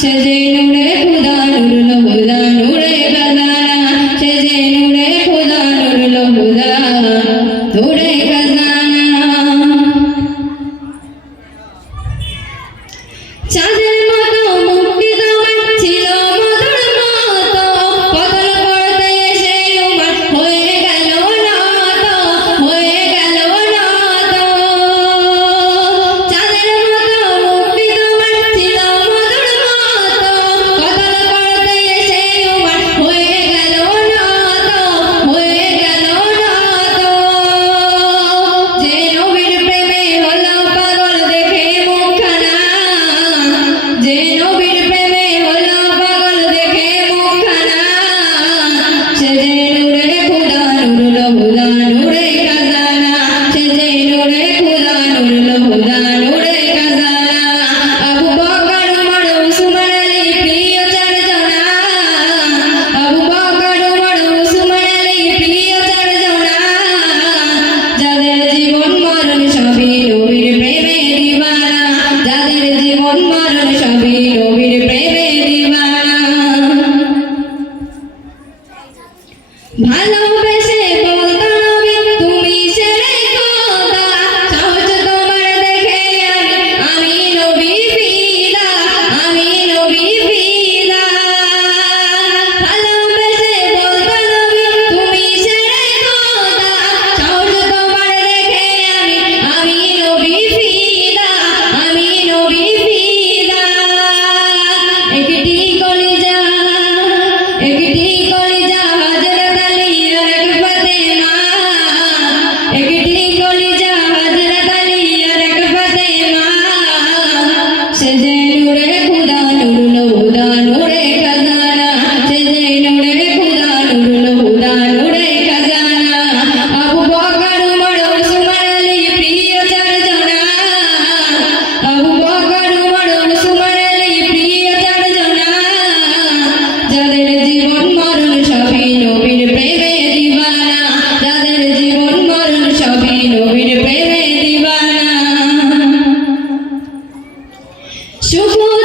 ശ്രദ്ധയിലൂടെ പുതാനൊരു Hello. qq